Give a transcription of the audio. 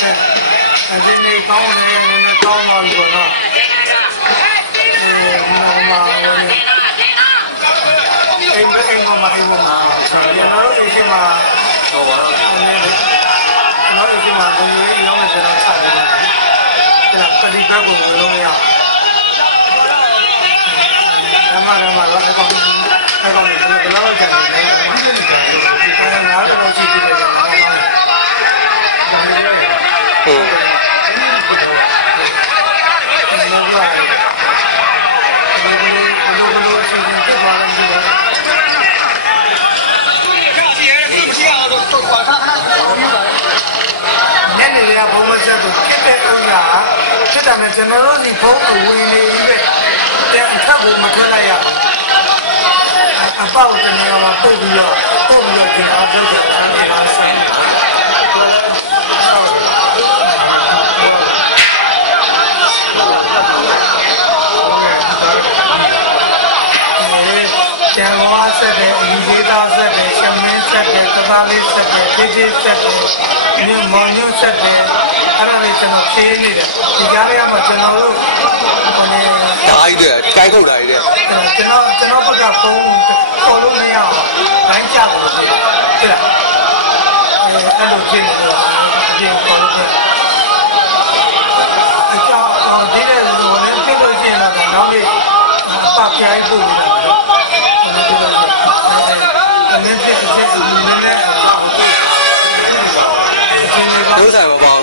နေကောင်းနေနေကောင်းတော့လို့နော်အိမ်ကဆိုတော့ကျွန်တော်တို့အိမ်မှာဟောပါတော့ကျွန်တော်အိမ်မှာဘယ်လိုအိမ်လုံးနဲ့ကျွန်တော်ဆက်နေလဲဒါပရိဘက်ကိုလုံးမရဓမ္မတော့အကောင်ဒီဘယ်လိုကြံနေလဲဒီငါတော့ကြည့်ပြီးတယ်ဖြစ်တယ်မယ်ကျွန်တော်တို့ဒီဘုံအဝင်နေပြီတဲ့အခက်ကိုမထွက်လိုက်ရဘူးအပေါက်တနေရာမှာပုတ်ပြီးတော့ဒီအားထုတ်တဲ့ဆန်းနေတာဆန်းနေတာကျန်ဝါဆက်တယ်အယူသေးသားဆက်တယ်ရှမင်းဆက်တယ်သသားလေးဆက်တယ်တေးသေးဆက်တယ်ဒီမောင်ညွတ်ဆက်တယ်အဲ့ဒါလေးကျွန်တော်ဖြေးနေတယ်ဒီကြားလေးကမှကျွန်တော်တို့ဟိုနေတိုင်းတဲ့တိုင်းထုတ်တိုင်းတဲ့ကျွန်တော်ဘက်ကဖုန်းခေါ်လို့မရအောင်တိုင်းကြတယ်ဟုတ်လားအဲ့လိုဖြစ်နေတော့အပြင်ခေါ်လို့အကြောင်းဒီလေလိုနဲ့ဖြစ်လို့ရှိရင်တော့နောက်နေ့အပပြိုင်ပို့နေတာ都在吧？